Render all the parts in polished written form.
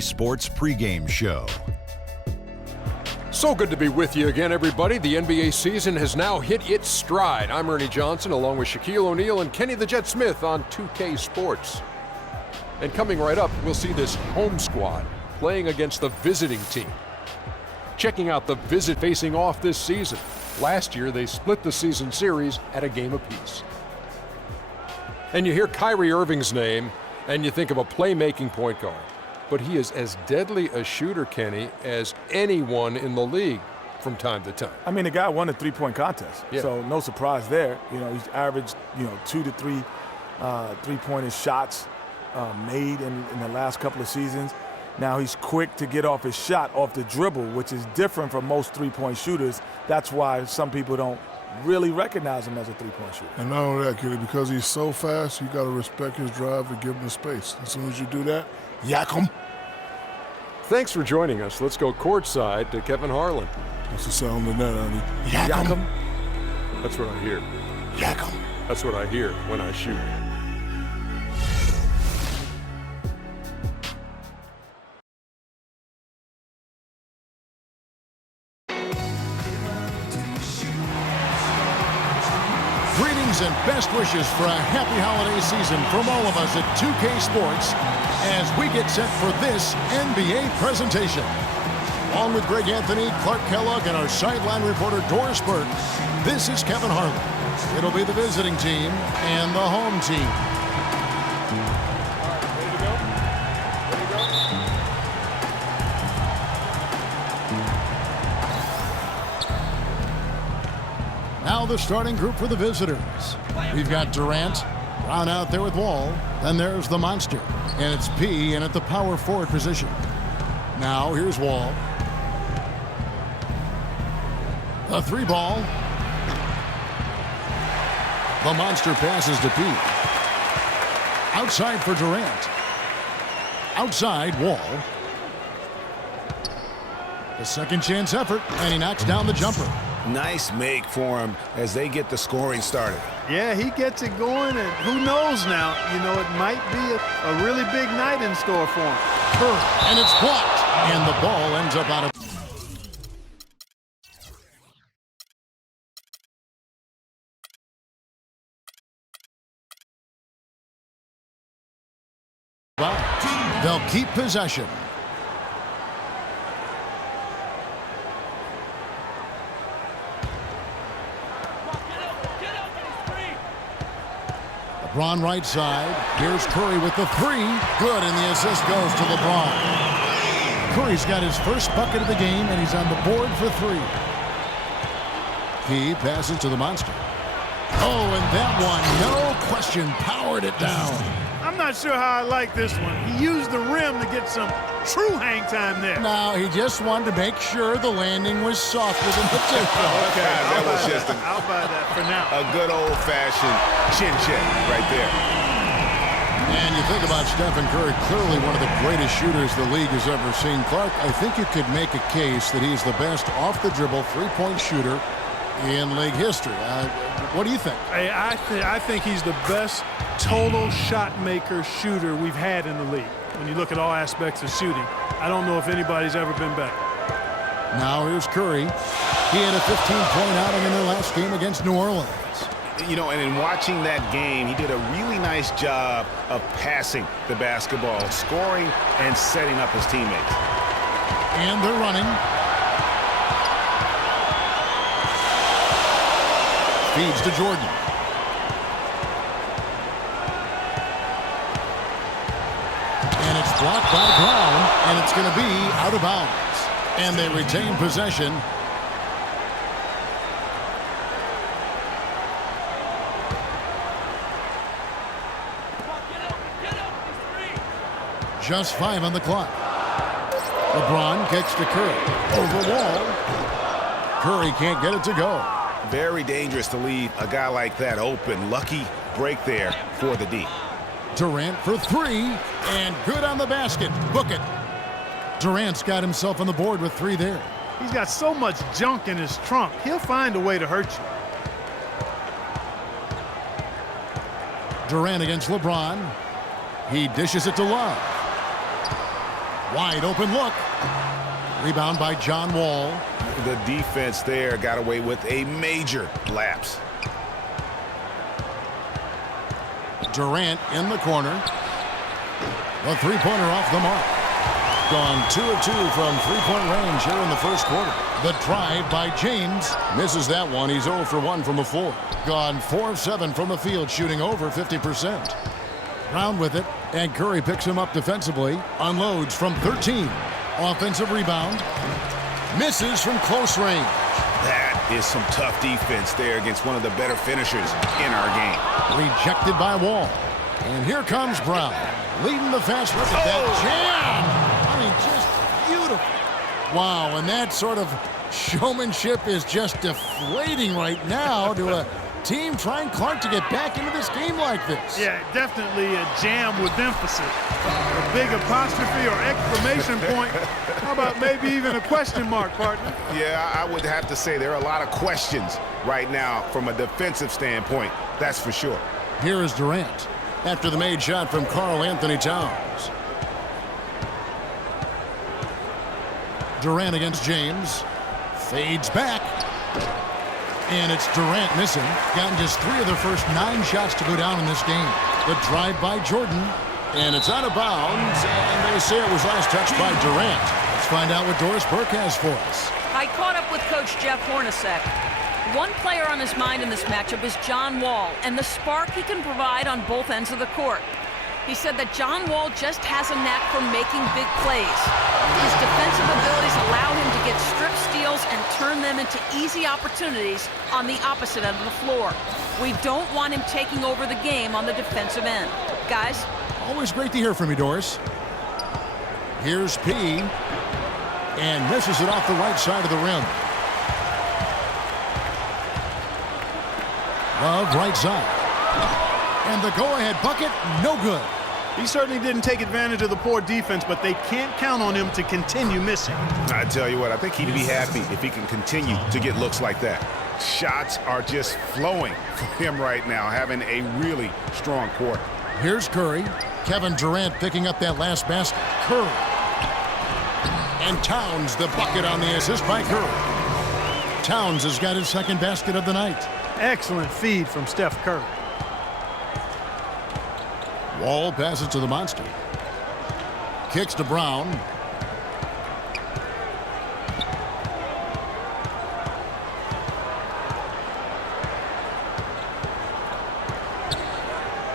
Sports pregame show. So good to be with you again, everybody. The NBA season has now hit its stride. I'm Ernie Johnson, along with Shaquille O'Neal and Kenny the Jet Smith on 2K Sports. And coming right up, we'll see this home squad playing against the visiting team. Checking out the visit facing off this season. Last year, they split the season series at a game apiece. And you hear Kyrie Irving's name, and you think of a playmaking point guard. But he is as deadly a shooter, Kenny, as anyone in the league from time to time. I mean, the guy won a three-point contest, so no surprise there. You know, he's averaged, 2 to 3 three-pointer shots made in the last couple of seasons. Now he's quick to get off his shot off the dribble, which is different from most three-point shooters. That's why some people don't really recognize him as a three-point shooter. And not only that, Kitty, because he's so fast, you got to respect his drive and give him the space. As soon as you do that, yak him. Thanks for joining us. Let's go courtside to Kevin Harlan. That's the sound of that, Ernie. Yak him. That's what I hear. Yak him. That's what I hear when I shoot. Greetings and best wishes for a happy holiday season from all of us at 2K Sports as we get set for this NBA presentation. Along with Greg Anthony, Clark Kellogg, and our sideline reporter Doris Burke, this is Kevin Harlan. It'll be the visiting team and the home team. Now the starting group for the visitors. We've got Durant, Brown out there with Wall. Then there's the monster, and it's P in at the power forward position. Now here's Wall. The three ball. The monster passes to P. Outside for Durant. Outside Wall. The second chance effort, and he knocks down the jumper. Nice make for him as they get the scoring started. Yeah, he gets it going, and who knows now, it might be a really big night in store for him. And it's blocked, and the ball ends up out of... Well, they'll keep possession. LeBron right side. Here's Curry with the three. Good, and the assist goes to LeBron. Curry's got his first bucket of the game, and he's on the board for three. He passes to the monster. Oh, and that one, no question, powered it down. I'm not sure how I like this one. He used the rim to get some true hang time there. No, he just wanted to make sure the landing was softer than the tip. Okay, that was just I'll buy that for now. a good old-fashioned chin check right there. And you think about Stephen Curry, clearly one of the greatest shooters the league has ever seen. Clark, I think you could make a case that he's the best off-the-dribble three-point shooter in league history. What do you think? I think he's the best total shot maker shooter we've had in the league. When you look at all aspects of shooting, I don't know if anybody's ever been better. Now here's Curry. He had a 15-point outing in their last game against New Orleans. And in watching that game, he did a really nice job of passing the basketball, scoring and setting up his teammates. And they're running. Feeds to Jordan. And it's blocked by Brown, and it's going to be out of bounds. And they retain possession. Just 5 on the clock. LeBron kicks to Curry. Over Wall. Curry can't get it to go. Very dangerous to leave a guy like that open. Lucky break there for the D. Durant for three, and good on the basket. Book it. Durant's got himself on the board with three there. He's got so much junk in his trunk. He'll find a way to hurt you. Durant against LeBron. He dishes it to Love. Wide open look. Rebound by John Wall. The defense there got away with a major lapse. Durant in the corner. A three-pointer off the mark. Gone 2 of 2 from three-point range here in the first quarter. The drive by James. Misses that one. He's 0 for 1 from the floor. Gone 4 of 7 from the field, shooting over 50%. Brown with it, and Curry picks him up defensively. Unloads from 13. Offensive rebound. Misses from close range. That is some tough defense there against one of the better finishers in our game. Rejected by Wall. And here comes Brown. Leading the fast break at that jam. I mean, just beautiful. Wow, and that sort of showmanship is just deflating right now to a team trying Clark to get back into this game like this. Yeah, definitely a jam with emphasis. A big apostrophe or exclamation point. How about maybe even a question mark, partner? Yeah, I would have to say there are a lot of questions right now from a defensive standpoint. That's for sure. Here is Durant after the made shot from Karl Anthony Towns. Durant against James. Fades back. And it's Durant missing. Gotten just 3 of the first 9 shots to go down in this game. The drive by Jordan. And it's out of bounds. And they say it was last touched by Durant. Let's find out what Doris Burke has for us. I caught up with Coach Jeff Hornacek. One player on his mind in this matchup is John Wall and the spark he can provide on both ends of the court. He said that John Wall just has a knack for making big plays. His defensive abilities allow him to get strip steals and turn them into easy opportunities on the opposite end of the floor. We don't want him taking over the game on the defensive end. Guys? Always great to hear from you, Doris. Here's P. And misses it off the right side of the rim. Love right side. And the go-ahead bucket, no good. He certainly didn't take advantage of the poor defense, but they can't count on him to continue missing. I tell you what, I think he'd be happy if he can continue to get looks like that. Shots are just flowing for him right now, having a really strong quarter. Here's Curry. Kevin Durant picking up that last basket. Curry. And Towns, the bucket on the assist by Curry. Towns has got his second basket of the night. Excellent feed from Steph Curry. Wall passes to the monster. Kicks to Brown.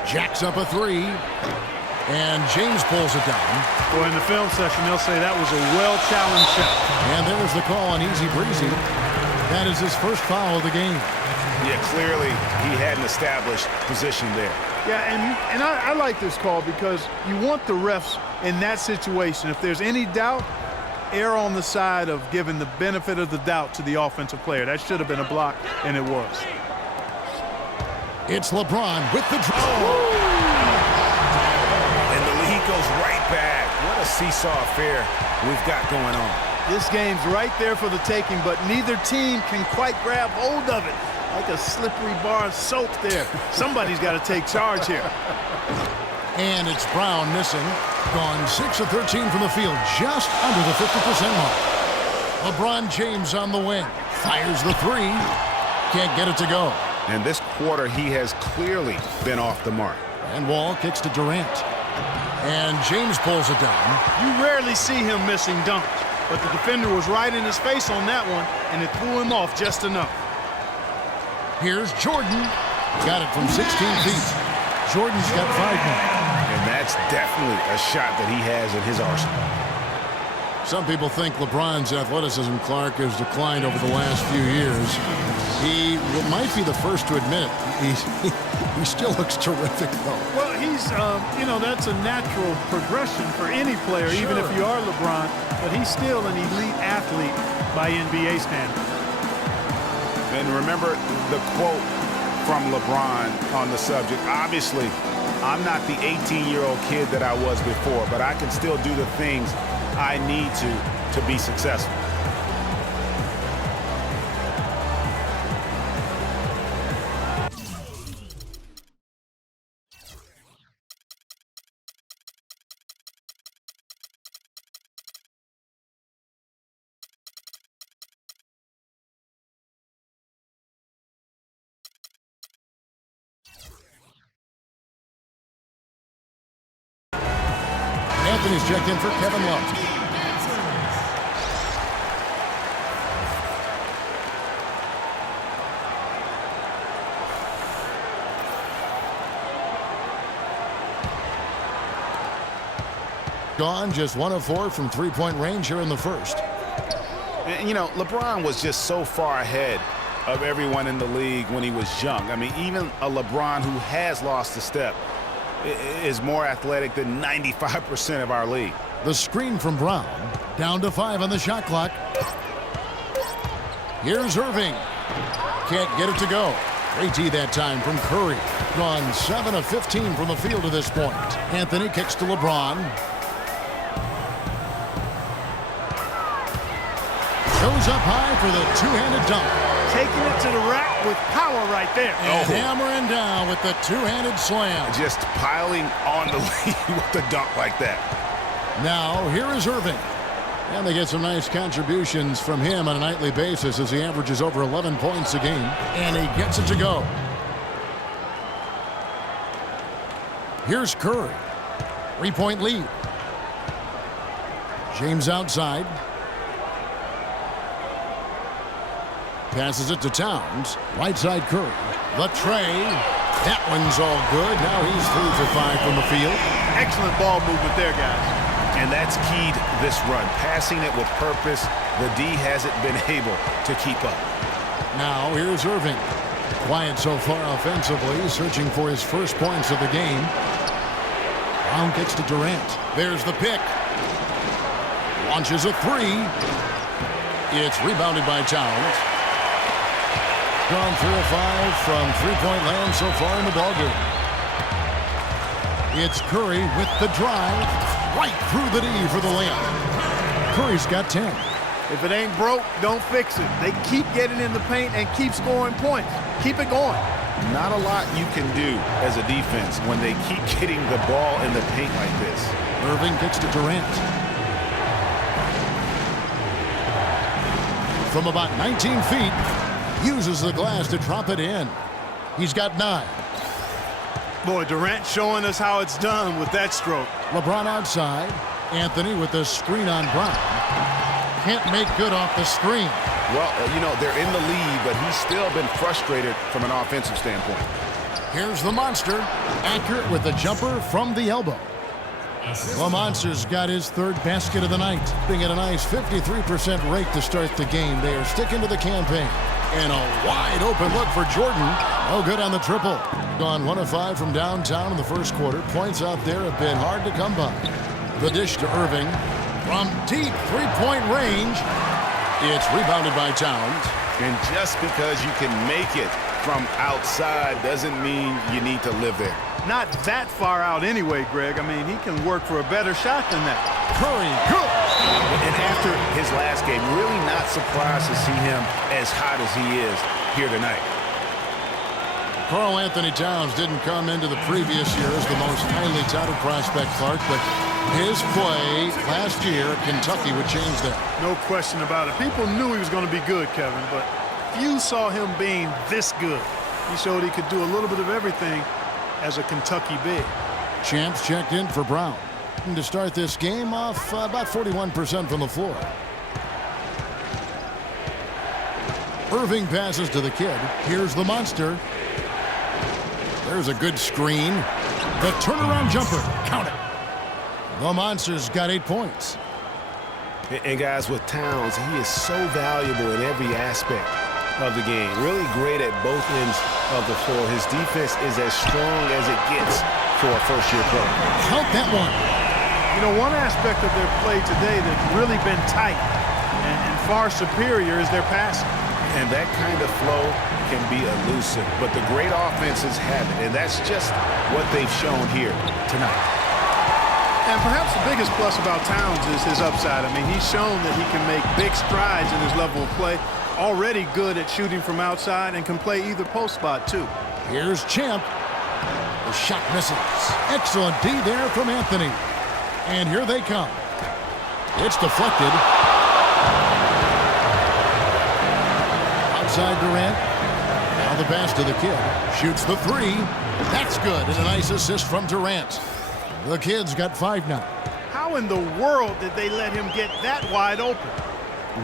Jacks up a 3. And James pulls it down. Boy, in the film session, they'll say that was a well-challenged shot. And there's the call on easy breezy. That is his first foul of the game. Yeah, clearly he had an established position there. Yeah, and I like this call because you want the refs in that situation. If there's any doubt, err on the side of giving the benefit of the doubt to the offensive player. That should have been a block, and it was. It's LeBron with the And the lead goes right back. What a seesaw affair we've got going on. This game's right there for the taking, but neither team can quite grab hold of it. Like a slippery bar of soap there. Somebody's got to take charge here. And it's Brown missing. Gone 6 of 13 from the field, just under the 50% mark. LeBron James on the wing. Fires the 3. Can't get it to go. And this quarter, he has clearly been off the mark. And Wall kicks to Durant. And James pulls it down. You rarely see him missing dunks, but the defender was right in his face on that one, and it threw him off just enough. Here's Jordan. Got it from 16 feet. Jordan's got 5 now. And that's definitely a shot that he has in his arsenal. Some people think LeBron's athleticism, Clark, has declined over the last few years. He might be the first to admit it. He still looks terrific, though. Well, he's, that's a natural progression for any player, Sure. even if you are LeBron. But he's still an elite athlete by NBA standards. And remember the quote from LeBron on the subject. Obviously, I'm not the 18-year-old kid that I was before, but I can still do the things I need to be successful. Anthony's checked in for Kevin Love. Gone just 1 of 4 from three-point range here in the first. And, you know, LeBron was just so far ahead of everyone in the league when he was young. I mean, even a LeBron who has lost a step is more athletic than 95% of our league. The screen from Brown. Down to 5 on the shot clock. Here's Irving. Can't get it to go. Great D that time from Curry. Gone 7 of 15 from the field to this point. Anthony kicks to LeBron. Goes up high for the two-handed dunk. Taking it to the rack with power right there. And hammering down with the two-handed slam. Just piling on the lead with the dunk like that. Now, here is Irving. And they get some nice contributions from him on a nightly basis as he averages over 11 points a game. And he gets it to go. Here's Curry. 3-point lead. James outside. Passes it to Towns. Right side Curry. The tray. That one's all good. Now he's 3 for 5 from the field. Excellent ball movement there, guys. And that's keyed this run. Passing it with purpose. The D hasn't been able to keep up. Now here's Irving. Quiet so far offensively. Searching for his first points of the game. Brown gets to Durant. There's the pick. Launches a 3. It's rebounded by Towns. Gone 3 of 5 from three-point land so far in the ballgame. It's Curry with the drive. Right through the D for the layup. Curry's got 10. If it ain't broke, don't fix it. They keep getting in the paint and keep scoring points. Keep it going. Not a lot you can do as a defense when they keep getting the ball in the paint like this. Irving gets to Durant. From about 19 feet, uses the glass to drop it in. He's got 9. Boy, Durant showing us how it's done with that stroke. LeBron outside. Anthony with the screen on Brown. Can't make good off the screen. Well, you know, they're in the lead, but he's still been frustrated from an offensive standpoint. Here's the Monster. Accurate with the jumper from the elbow. The Monster's got his 3rd basket of the night. Being at a nice 53% rate to start the game. They are sticking to the campaign. And a wide open look for Jordan. No good on the triple. Gone 1 of 5 from downtown in the first quarter. Points out there have been hard to come by. The dish to Irving. From deep three-point range. It's rebounded by Towns. And just because you can make it from outside doesn't mean you need to live there. Not that far out anyway, Greg. I mean, he can work for a better shot than that. Curry, good. And after his last game, really not surprised to see him as hot as he is here tonight. Karl Anthony Towns didn't come into the previous year as the most highly touted prospect, Clark, but his play last year at Kentucky would change that. No question about it. People knew he was going to be good, Kevin, but few saw him being this good. He showed he could do a little bit of everything as a Kentucky big. Champs checked in for Brown. And to start this game off about 41% from the floor. Irving passes to the kid. Here's the Monster. There's a good screen. The turnaround jumper. Count it. The Monster's got 8 points. And guys, with Towns, he is so valuable in every aspect of the game. Really great at both ends of the floor. His defense is as strong as it gets for a first-year player. Count that one. You know, one aspect of their play today that's really been tight and far superior is their passing. And that kind of flow can be elusive, but the great offenses have it, and that's just what they've shown here tonight. And perhaps the biggest plus about Towns is his upside. I mean, he's shown that he can make big strides in his level of play. Already good at shooting from outside and can play either post spot, too. Here's Champ. The shot misses. Excellent D there from Anthony. And here they come. It's deflected. Outside Durant. Now the pass to the kid. Shoots the 3. That's good. And a nice assist from Durant. The kid's got 5 now. How in the world did they let him get that wide open?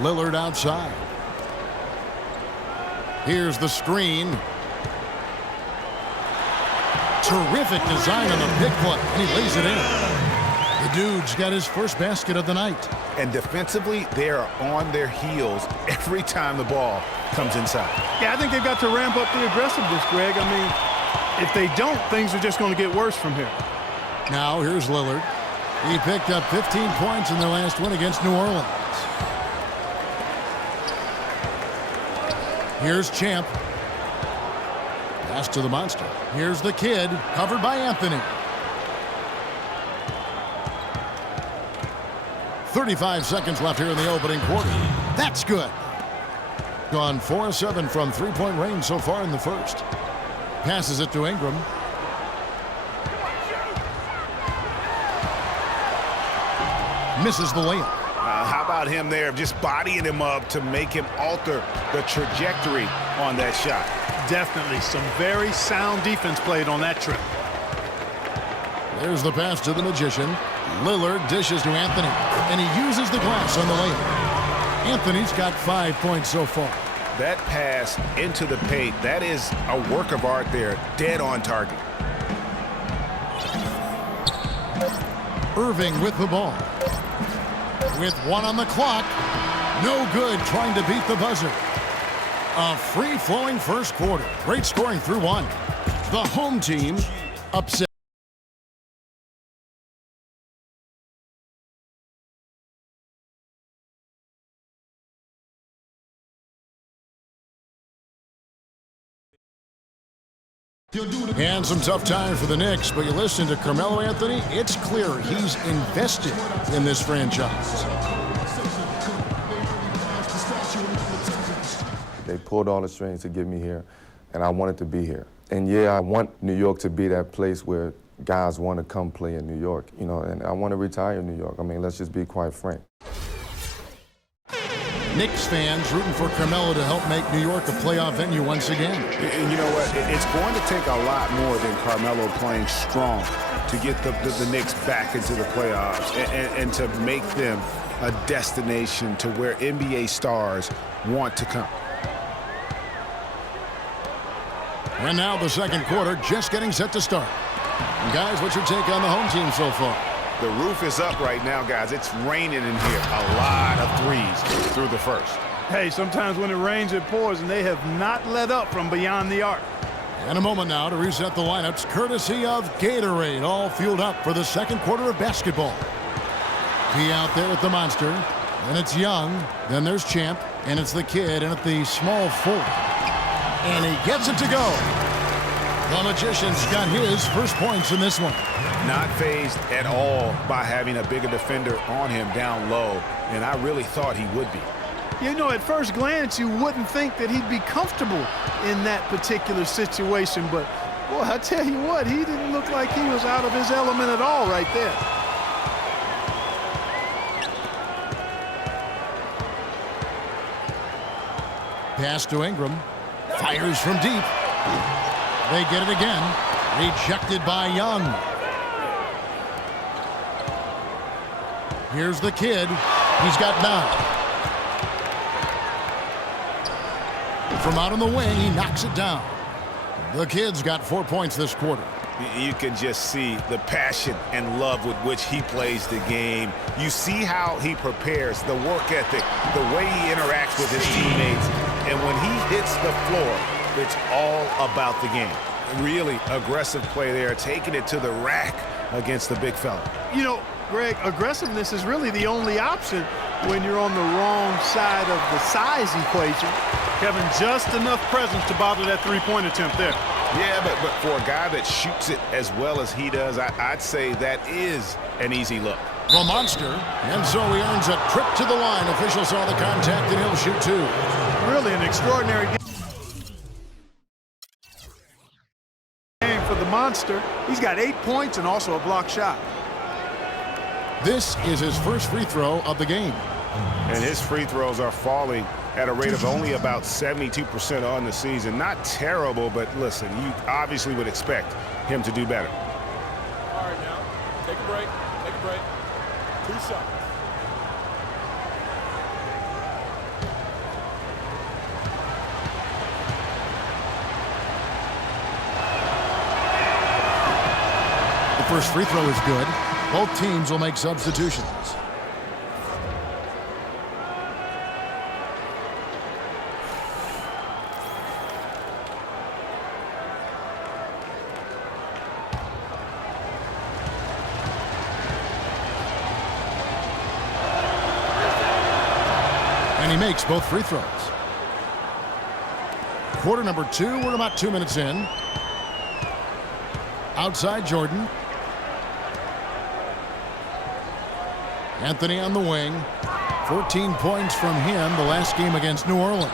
Lillard outside. Here's the screen. Terrific design on the pick play, and he lays it in. The dude's got his first basket of the night. And defensively, they are on their heels every time the ball comes inside. Yeah, I think they've got to ramp up the aggressiveness, Greg. I mean, if they don't, things are just going to get worse from here. Now here's Lillard. He picked up 15 points in their last win against New Orleans. Here's Champ. Pass to the monster. Here's the kid, covered by Anthony. 35 seconds left here in the opening quarter. That's good. Gone 4 of 7 from three-point range so far in the first. Passes it to Ingram. Misses the layup. How about him there, just bodying him up to make him alter the trajectory on that shot? Definitely some very sound defense played on that trip. There's the pass to the magician. Lillard dishes to Anthony, and he uses the glass on the layup. Anthony's got 5 points so far. That pass into the paint, that is a work of art there, dead on target. Irving with the ball. With 1 on the clock. No good trying to beat the buzzer. A free-flowing first quarter. Great scoring through 1. The home team upset. And some tough time for the Knicks, but you listen to Carmelo Anthony, it's clear he's invested in this franchise. They pulled all the strings to get me here, and I wanted to be here. And yeah, I want New York to be that place where guys want to come play in New York, you know, and I want to retire in New York. I mean, let's just be quite frank. Knicks fans rooting for Carmelo to help make New York a playoff venue once again. And you know what? It's going to take a lot more than Carmelo playing strong to get the Knicks back into the playoffs and to make them a destination to where NBA stars want to come. And now the second quarter just getting set to start. And guys, what's your take on the home team so far? The roof is up right now, guys. It's raining in here. A lot of threes through the first. Hey, sometimes when it rains, it pours, and they have not let up from beyond the arc. And a moment now to reset the lineups, courtesy of Gatorade, all fueled up for the second quarter of basketball. P out there at the monster, and it's Young, then there's Champ, and it's the kid, and at the small forward. And he gets it to go. The Magician's got his first points in this one. Not fazed at all by having a bigger defender on him down low, and I really thought he would be. You know, at first glance, you wouldn't think that he'd be comfortable in that particular situation, but, boy, I tell you what, he didn't look like he was out of his element at all right there. Pass to Ingram. Fires from deep. They get it again. Rejected by Young. Here's the kid. He's got 9. From out on the wing, he knocks it down. The kid's got 4 points this quarter. You can just see the passion and love with which he plays the game. You see how he prepares, the work ethic, the way he interacts with his teammates. And when he hits the floor, it's all about the game. Really aggressive play there, taking it to the rack against the big fella. You know, Greg, aggressiveness is really the only option when you're on the wrong side of the size equation. Having just enough presence to bother that three-point attempt there. Yeah, but for a guy that shoots it as well as he does, I'd say that is an easy look. The monster, and so he earns a trip to the line. Officials saw the contact, and he'll shoot 2. Really an extraordinary game for the monster. He's got 8 points and also a block shot. This is his first free throw of the game. And his free throws are falling at a rate of only about 72% on the season. Not terrible, but listen, you obviously would expect him to do better. All right, now, take a break, take a break. 2 shots. The first free throw is good. Both teams will make substitutions. And he makes both free throws. Quarter number 2, we're about 2 minutes in. Outside Jordan. Anthony on the wing. 14 points from him the last game against New Orleans.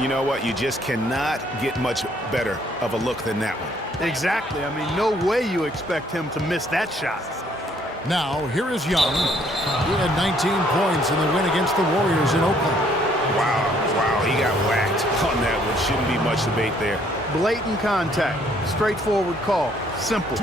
You know what? You just cannot get much better of a look than that one. Exactly. I mean, no way you expect him to miss that shot. Now, here is Young. He had 19 points in the win against the Warriors in Oakland. Wow, he got whacked on that one. Shouldn't be much debate there. Blatant contact. Straightforward call. Simple.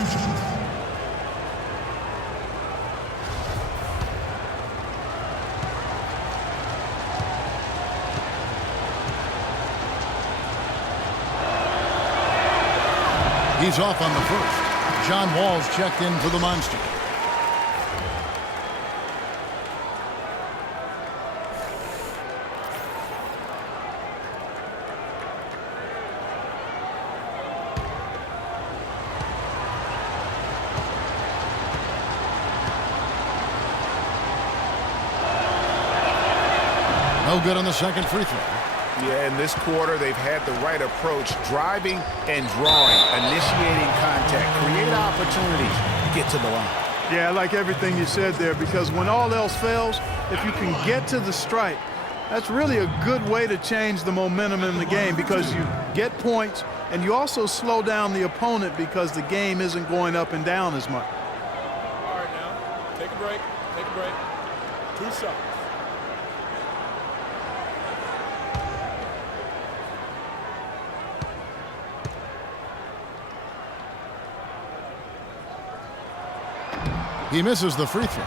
He's off on the first. John Wall's checked in for the Monster. No good on the second free throw. Yeah, in this quarter, they've had the right approach, driving and drawing, initiating contact, create opportunities, get to the line. Yeah, I like everything you said there, because when all else fails, if you can get to the stripe, that's really a good way to change the momentum in the game, because you get points and you also slow down the opponent because the game isn't going up and down as much. All right, now, take a break. Take a break. 2 shots. He misses the free throw.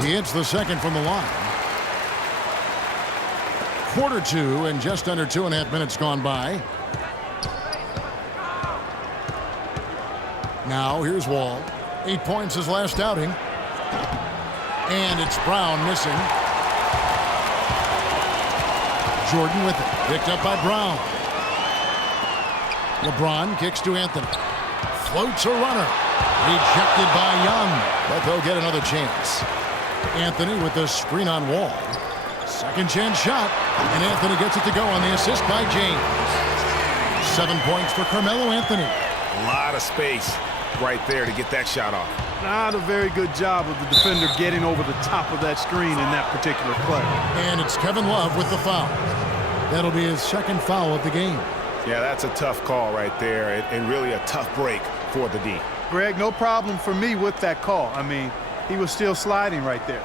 He hits the second from the line. Quarter 2 and just under 2.5 minutes gone by. Now here's Wall. 8 points his last outing. And it's Brown missing. Jordan with it. Picked up by Brown. LeBron kicks to Anthony. Floats a runner. Rejected by Young. But they'll get another chance. Anthony with the screen on Wall. Second chance shot. And Anthony gets it to go on the assist by James. 7 points for Carmelo Anthony. A lot of space right there to get that shot off. Not a very good job of the defender getting over the top of that screen in that particular play. And it's Kevin Love with the foul. That'll be his second foul of the game. Yeah, that's a tough call right there, and really a tough break for the D. Greg, no problem for me with that call. I mean, he was still sliding right there.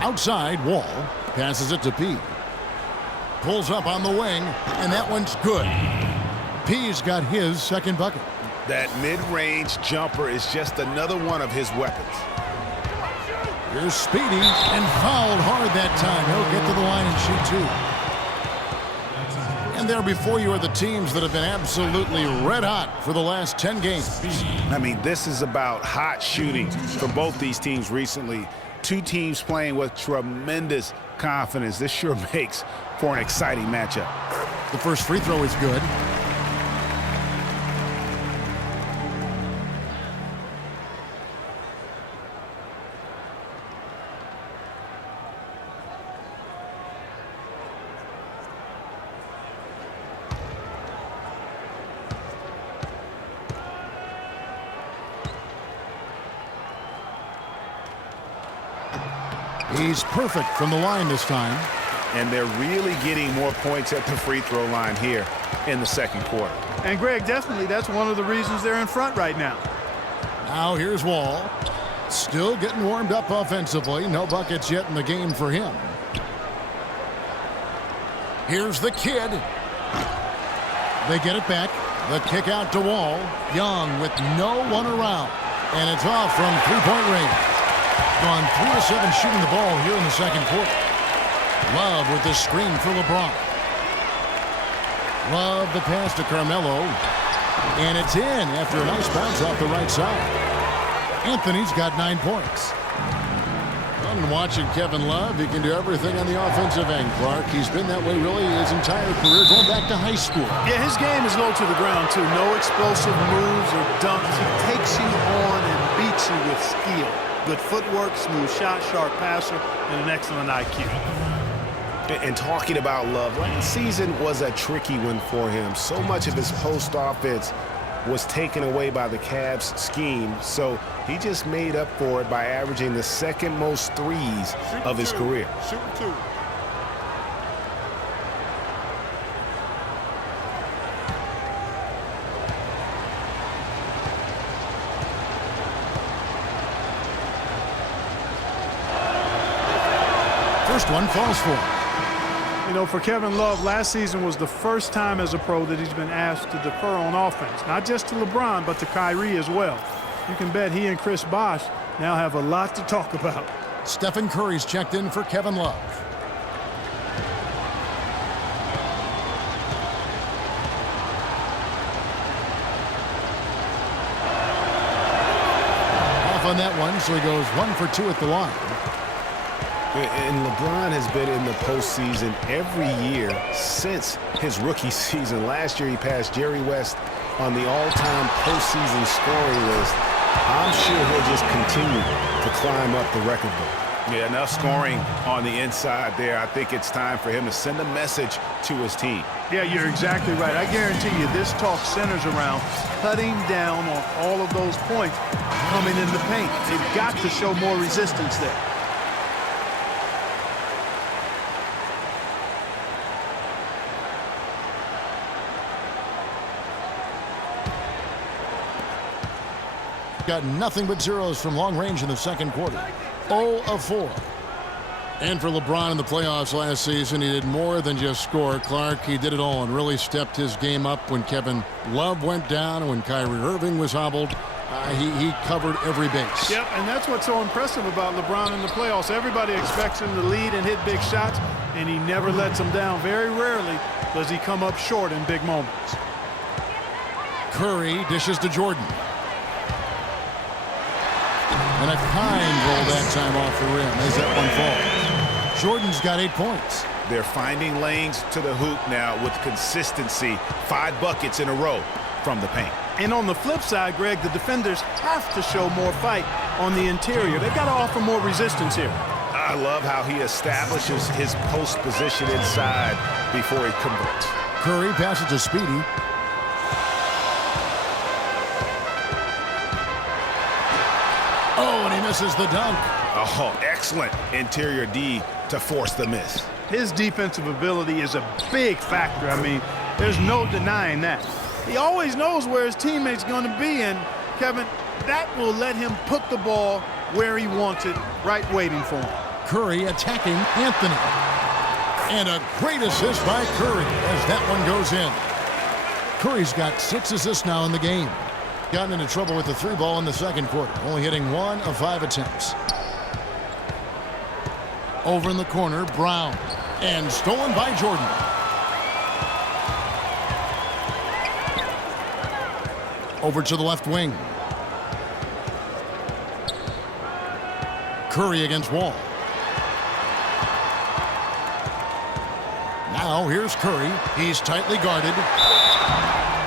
Outside, Wall passes it to P. Pulls up on the wing, and that one's good. P's got his second bucket. That mid-range jumper is just another one of his weapons. Here's Speedy, and fouled hard that time. He'll get to the line and shoot 2. And there before you are the teams that have been absolutely red hot for the last 10 games. I mean, this is about hot shooting for both these teams recently. Two teams playing with tremendous confidence. This sure makes for an exciting matchup. The first free throw is good. He's perfect from the line this time. and they're really getting more points at the free throw line here in the second quarter. And, Greg, definitely that's one of the reasons they're in front right now. Now here's Wall. Still getting warmed up offensively. No buckets yet in the game for him. Here's the kid. They get it back. The kick out to Wall. Young with no one around. And it's off from three-point range. Gone 3 of 7 shooting the ball here in the second quarter. Love with the screen for LeBron. Love the pass to Carmelo. And it's in after a nice bounce off the right side. Anthony's got 9 points. And watching Kevin Love, he can do everything on the offensive end, Clark. He's been that way really his entire career, going back to high school. Yeah, his game is low to the ground, too. No explosive moves or dunks. He takes you on and beats you with skill. Good footwork, smooth shot, sharp passer, and an excellent IQ. And talking about Love, last season was a tricky one for him. So much of his post offense was taken away by the Cavs scheme, so he just made up for it by averaging the second most threes of his career. First one falls for him. You know, for Kevin Love, last season was the first time as a pro that he's been asked to defer on offense. Not just to LeBron, but to Kyrie as well. You can bet he and Chris Bosh now have a lot to talk about. Stephen Curry's checked in for Kevin Love. Off on that one, so he goes 1 for 2 at the line. And LeBron has been in the postseason every year since his rookie season. Last year, he passed Jerry West on the all-time postseason scoring list. I'm sure he'll just continue to climb up the record book. Yeah, enough scoring on the inside there. I think it's time for him to send a message to his team. Yeah, you're exactly right. I guarantee you this talk centers around cutting down on all of those points coming in the paint. They've got to show more resistance there. Got nothing but zeros from long range in the second quarter. 0 of 4. And for LeBron in the playoffs last season, he did more than just score. Clark, he did it all and really stepped his game up when Kevin Love went down and when Kyrie Irving was hobbled. He covered every base. Yep, and that's what's so impressive about LeBron in the playoffs. Everybody expects him to lead and hit big shots, and he never lets them down. Very rarely does he come up short in big moments. Curry dishes to Jordan. And a kind roll that time off the rim as that one falls. Jordan's got 8 points. They're finding lanes to the hoop now with consistency. 5 buckets in a row from the paint. And on the flip side, Greg, the defenders have to show more fight on the interior. They've got to offer more resistance here. I love how he establishes his post position inside before he converts. Curry passes to Speedy. Oh, and he misses the dunk. Oh, excellent interior D to force the miss. His defensive ability is a big factor. I mean, there's no denying that. He always knows where his teammate's going to be, and, Kevin, that will let him put the ball where he wants it, right waiting for him. Curry attacking Anthony. And a great assist by Curry as that one goes in. Curry's got 6 assists now in the game. Gotten into trouble with the 3 ball in the second quarter, only hitting 1 of 5 attempts. Over in the corner, Brown. And stolen by Jordan. Over to the left wing. Curry against Wall. Now here's Curry. He's tightly guarded.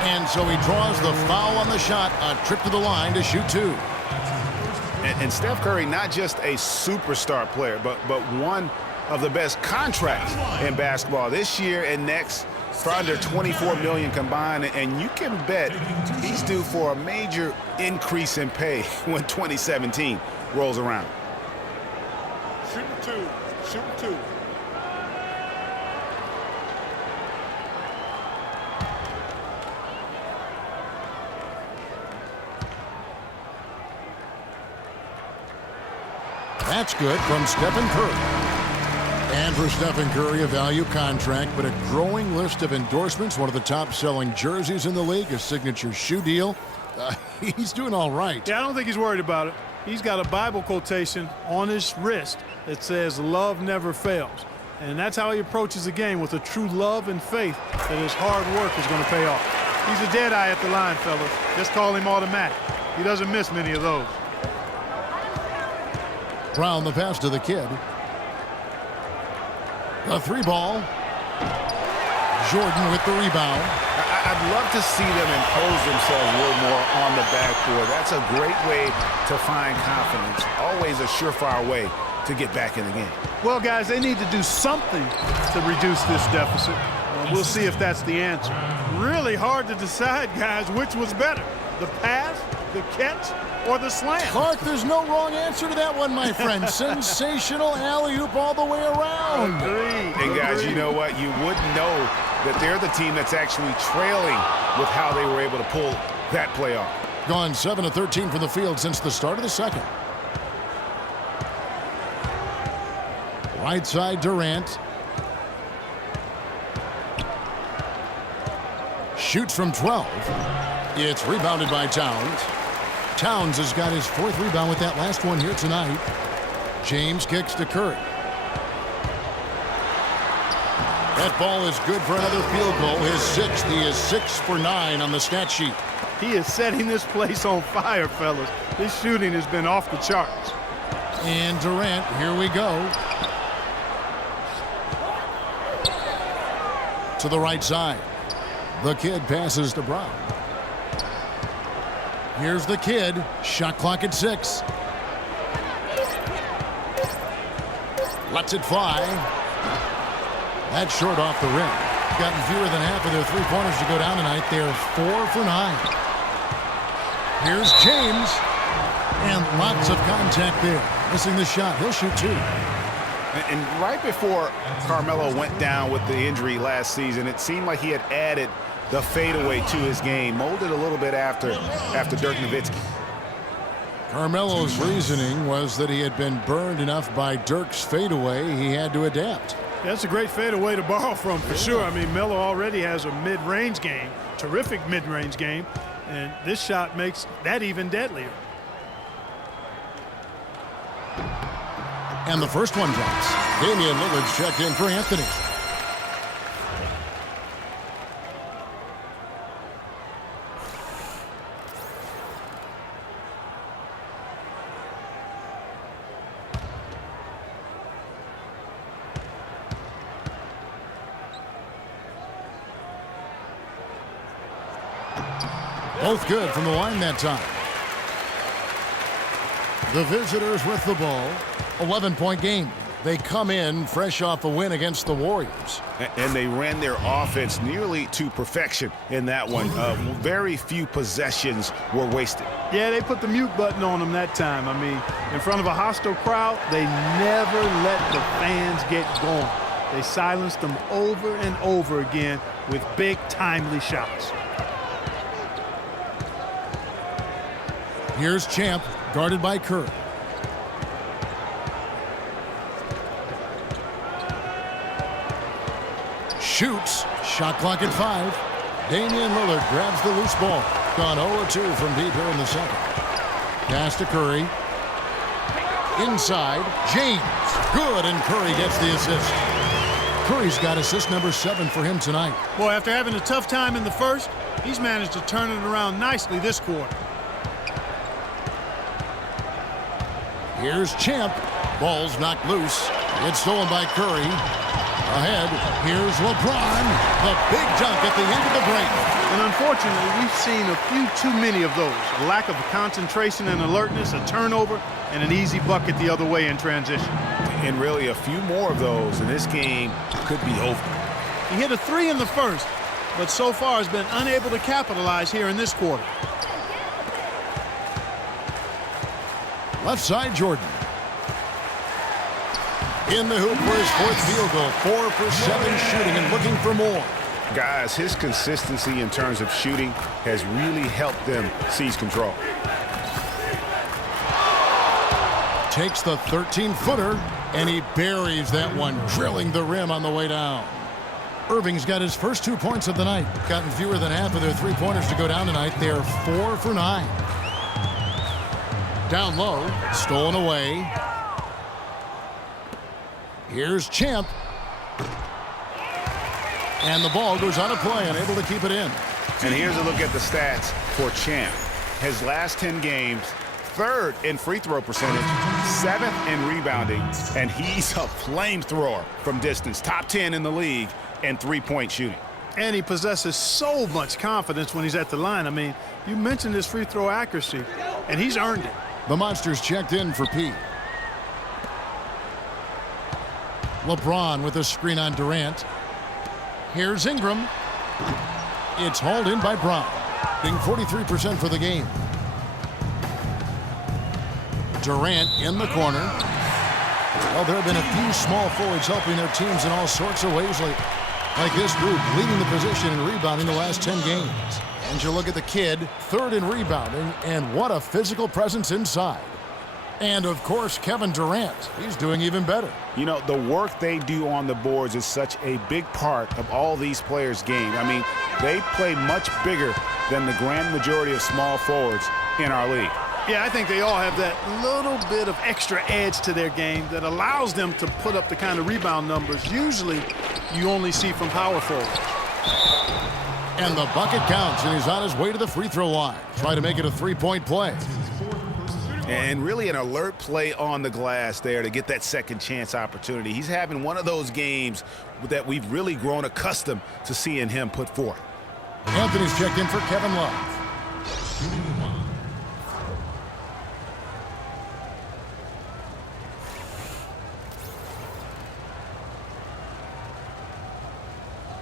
And so he draws the foul on the shot. A trip to the line to shoot 2. And Steph Curry, not just a superstar player, but one of the best contracts in basketball this year and next for under $24 million combined. And you can bet he's due for a major increase in pay when 2017 rolls around. Shooting 2. That's good from Stephen Curry. And for Stephen Curry, a value contract, but a growing list of endorsements. One of the top-selling jerseys in the league, a signature shoe deal. He's doing all right. Yeah, I don't think he's worried about it. He's got a Bible quotation on his wrist that says, "Love never fails." And that's how he approaches the game, with a true love and faith that his hard work is going to pay off. He's a dead eye at the line, fellas. Just call him automatic. He doesn't miss many of those. Brown, the pass to the kid. A 3-ball. Jordan with the rebound. I'd love to see them impose themselves a little more on the backboard. That's a great way to find confidence. Always a surefire way to get back in the game. Well, guys, they need to do something to reduce this deficit. We'll see if that's the answer. Really hard to decide, guys, which was better, the pass, the catch, or the slam. Clark, there's no wrong answer to that one, my friend. Sensational alley-oop all the way around. Agreed. And guys, you know what? You wouldn't know that they're the team that's actually trailing with how they were able to pull that play off. Gone 7 of 13 from the field since the start of the second. Right side, Durant. Shoots from 12. It's rebounded by Towns. Towns has got his 4th rebound with that last one here tonight. James kicks to Curry. That ball is good for another field goal. His 6th. He is 6 for 9 on the stat sheet. He is setting this place on fire, fellas. This shooting has been off the charts. And Durant, here we go. To the right side. The kid passes to Brown. Here's the kid. Shot clock at 6. Lets it fly. That's short off the rim. Gotten fewer than half of their three-pointers to go down tonight. They're 4 for 9. Here's James. And lots of contact there. Missing the shot. He'll shoot 2. And right before Carmelo went down with the injury last season, it seemed like he had added the fadeaway to his game, molded a little bit after Dirk Nowitzki. Carmelo's reasoning was that he had been burned enough by Dirk's fadeaway, he had to adapt. That's a great fadeaway to borrow from, for sure. I mean, Melo already has a mid-range game, terrific mid-range game, and this shot makes that even deadlier. And the first one drops. Damian Lillard's checked in for Anthony. Both good from the line that time. The visitors with the ball. 11-point game. They come in fresh off a win against the Warriors. And they ran their offense nearly to perfection in that one. Very few possessions were wasted. Yeah, they put the mute button on them that time. I mean, in front of a hostile crowd, they never let the fans get going. They silenced them over and over again with big, timely shots. Here's Champ, guarded by Curry. Shoots. Shot clock at 5. Damian Lillard grabs the loose ball. Gone 0-2 from deep here in the second. Pass to Curry. Inside. James. Good, and Curry gets the assist. Curry's got assist number 7 for him tonight. Boy, after having a tough time in the first, he's managed to turn it around nicely this quarter. Here's Champ. Ball's knocked loose. It's stolen by Curry. Ahead, here's LeBron. The big dunk at the end of the break. And unfortunately, we've seen a few too many of those. A lack of concentration and alertness, a turnover, and an easy bucket the other way in transition. And really a few more of those, and this game could be over. He hit a 3 in the first, but so far has been unable to capitalize here in this quarter. Left side, Jordan. In the hoop for his 4th field goal. 4 for 7 shooting and looking for more. Guys, his consistency in terms of shooting has really helped them seize control. takes the 13-footer, and he buries that one, drilling the rim on the way down. Irving's got his first 2 points of the night. Gotten fewer than half of their three-pointers to go down tonight. They're 4 for 9. Down low, stolen away. Here's Champ. And the ball goes out of play, unable to keep it in. And here's a look at the stats for Champ. His last 10 games, 3rd in free throw percentage, 7th in rebounding, and he's a flamethrower from distance. Top 10 in the league in three-point shooting. And he possesses so much confidence when he's at the line. I mean, you mentioned his free throw accuracy, and he's earned it. The Monsters checked in for P. LeBron with a screen on Durant. Here's Ingram. It's hauled in by Brown, being 43% for the game. Durant in the corner. Well, there have been a few small forwards helping their teams in all sorts of ways lately. Like this group leading the position in rebounding the last 10 games. And you look at the kid, 3rd in rebounding, and what a physical presence inside. And, of course, Kevin Durant. He's doing even better. You know, the work they do on the boards is such a big part of all these players' game. I mean, they play much bigger than the grand majority of small forwards in our league. Yeah, I think they all have that little bit of extra edge to their game that allows them to put up the kind of rebound numbers usually you only see from power forwards. And the bucket counts, and he's on his way to the free throw line. Try to make it a three-point play. And really an alert play on the glass there to get that second chance opportunity. He's having one of those games that we've really grown accustomed to seeing him put forth. Anthony's checked in for Kevin Love.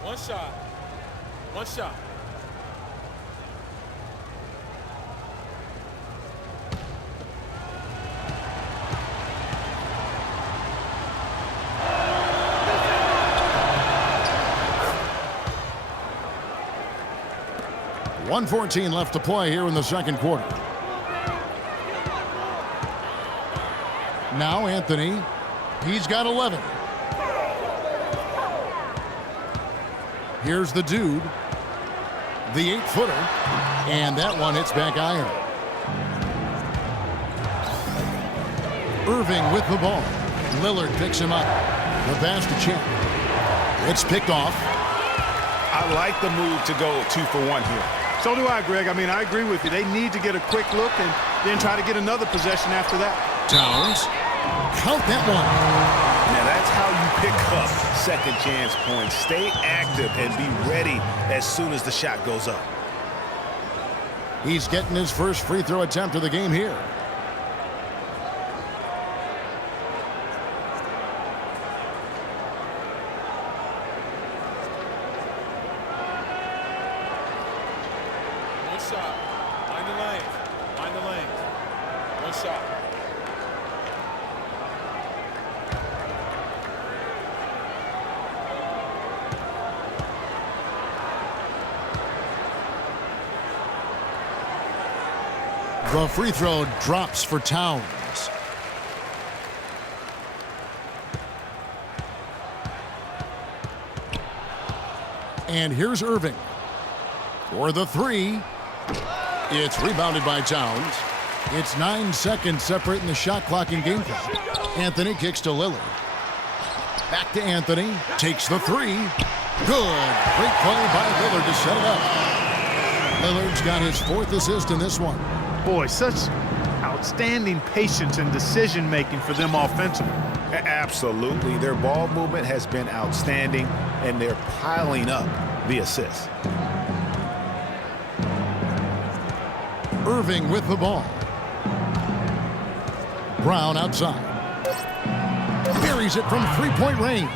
One shot. One shot. .114 left to play here in the second quarter. Now Anthony. He's got 11. Here's the dude. The 8-footer. And that one hits back iron. Irving with the ball. Lillard picks him up. The pass to Champ. It's picked off. I like the move to go 2 for 1 here. So do I, Greg. I mean, I agree with you. They need to get a quick look and then try to get another possession after that. Towns. Count that one. Now that's how you pick up second chance points. Stay active and be ready as soon as the shot goes up. He's getting his first free throw attempt of the game here. One shot. Find the lane. Find the lane. One shot. The free throw drops for Towns. And here's Irving for the 3. It's rebounded by Towns. It's 9 seconds separating the shot clock and game clock. Anthony kicks to Lillard. Back to Anthony. Takes the 3. Good. Great play by Lillard to set it up. Lillard's got his 4th assist in this one. Boy, such outstanding patience and decision-making for them offensively. Absolutely. Their ball movement has been outstanding, and they're piling up the assists. Irving with the ball. Brown outside. Buries it from three-point range.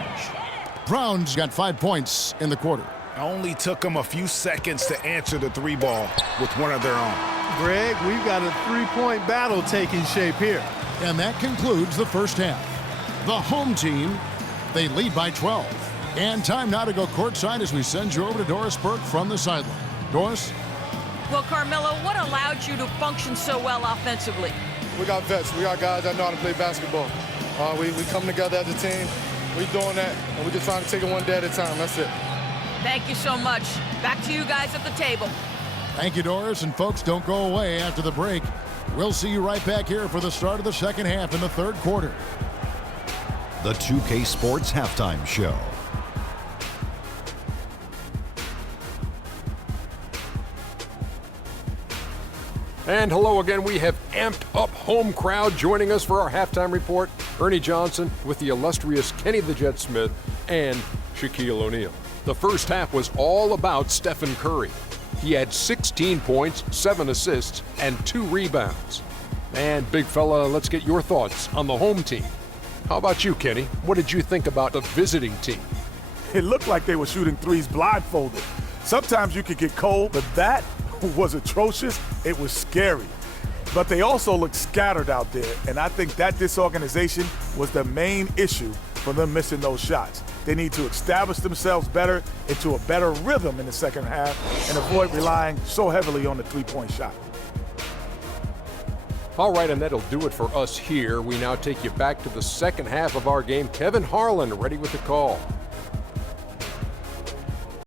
Brown's got 5 points in the quarter. Only took them a few seconds to answer the 3 ball with one of their own. Greg, we've got a 3-point battle taking shape here. And that concludes the first half. The home team, they lead by 12. And time now to go courtside as we send you over to Doris Burke from the sideline. Doris? Well, Carmelo, what allowed you to function so well offensively? we got vets. We got guys that know how to play basketball. We come together as a team. We doing that, and we're just trying to take it one day at a time. That's it. Thank you so much. Back to you guys at the table. Thank you, Doris. And folks, don't go away after the break. We'll see you right back here for the start of the second half in the third quarter. The 2K Sports Halftime Show. And hello again. We have amped up home crowd joining us for our halftime report. Ernie Johnson with the illustrious Kenny the Jet Smith and Shaquille O'Neal. The first half was all about Stephen Curry. He had 16 points, 7 assists, and 2 rebounds. And big fella, let's get your thoughts on the home team. How about you, Kenny? What did you think about the visiting team? It looked like they were shooting threes blindfolded. Sometimes you could get cold, but that was atrocious. It was scary. But they also looked scattered out there, and I think that disorganization was the main issue for them missing those shots. They need to establish themselves better into a better rhythm in the second half and avoid relying so heavily on the three-point shot. All right, and that'll do it for us here. We now take you back to the second half of our game. Kevin Harlan ready with the call.